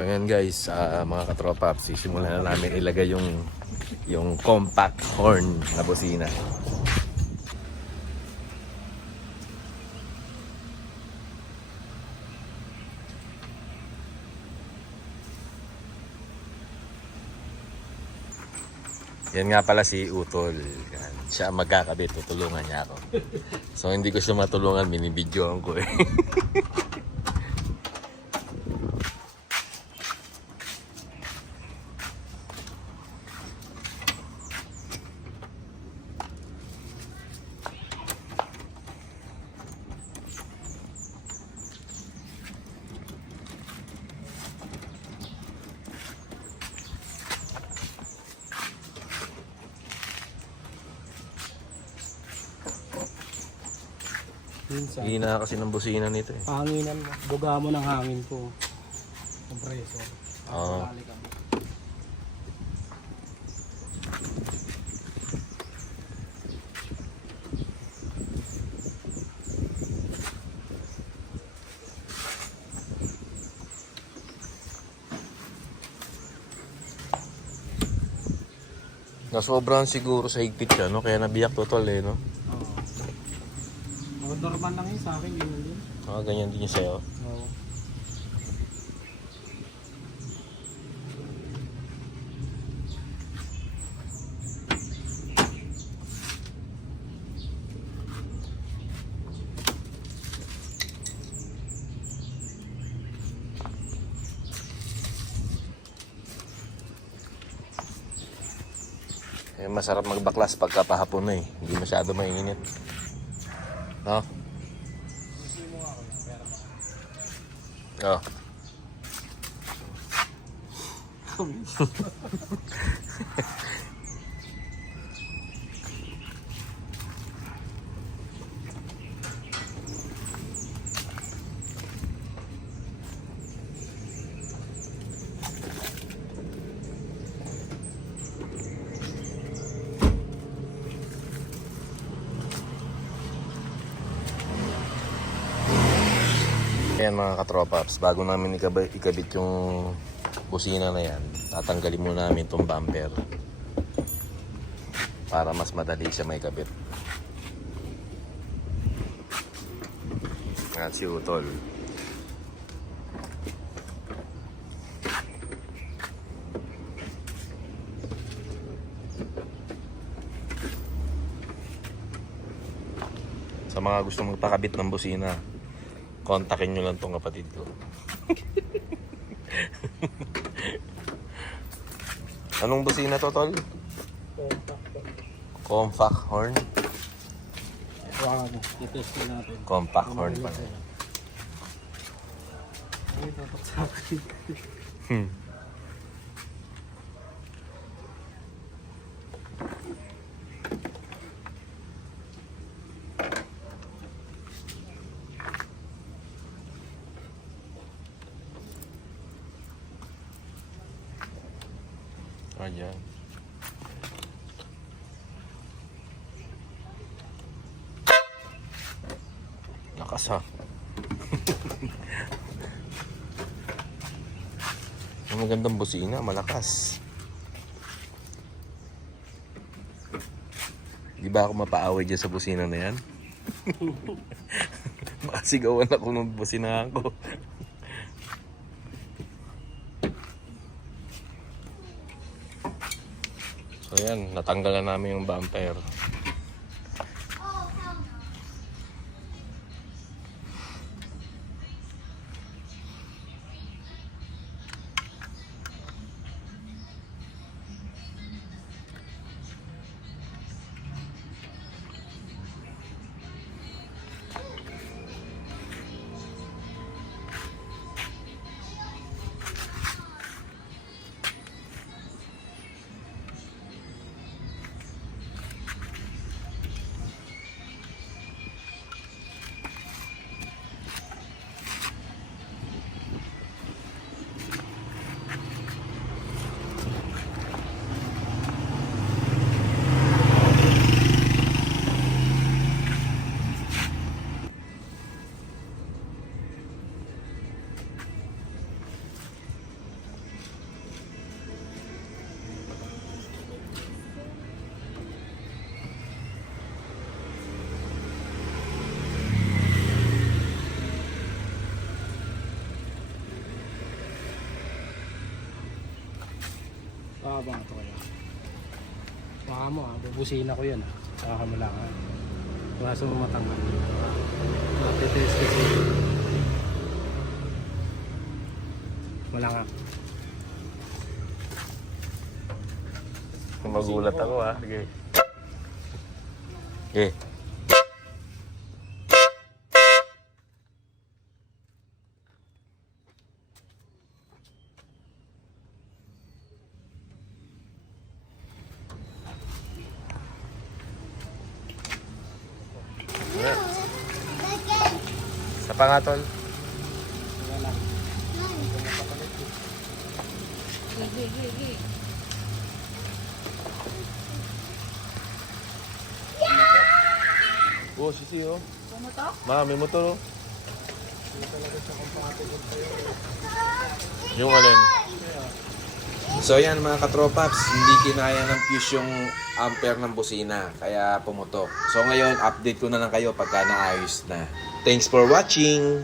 Ngayon guys, mga katropa, sisimulan na namin ilagay yung compact horn na busina. Yan nga pala si Utol. Yan. Siya magkakabit, tutulungan niya ako. So hindi ko siya matulungan, minibidyoan ko eh. Minsan, Hina kasi ng busina nito eh. pahanginan mo. Buga mo ng hangin ko. Compressor. Oo. Balik ka. Nasobrahan siguro sa higpit siya, no? Kaya nabiyak total eh, no? Oo. Normal lang yun sa akin, yun din. Ganyan din yung sa'yo. Oo. Eh, masarap magbaklas pagka pahapon na eh. Hindi masyado mainit. No? Oh. Ayan mga katropaps, bago namin ikabit yung busina na yan, tatanggalin muna namin itong bumper para mas madali siya may kabit. At si Utol. Sa mga gusto magpakabit ng busina, kontakin nyo lang tong kapatid ko. Anong busina to, Tol? Compact horn? Wow, i-test natin. Compact horn pa na. Ay, tatak sa akin. Ayan. Lakas ha. Ang magandang busina, malakas. Di ba ako mapaaway dyan sa busina na yan? Makasigawan ako ng businahan ko. So yan, natanggal na namin yung bumper. Baka ito kaya. Baka mo bubusina ko yan Baka malangan. Kaso matanggal. Matitest kasi. Malanga. Magulat ako Sige. Sige. Sa pangatol. Oh, sisi oh. Ma, may motor oh. Yung alin? So yan mga katropaps, hindi kinaya ng fuse yung ampere ng busina, kaya pumutok. So ngayon, update ko na lang kayo pagka naayos na. Thanks for watching!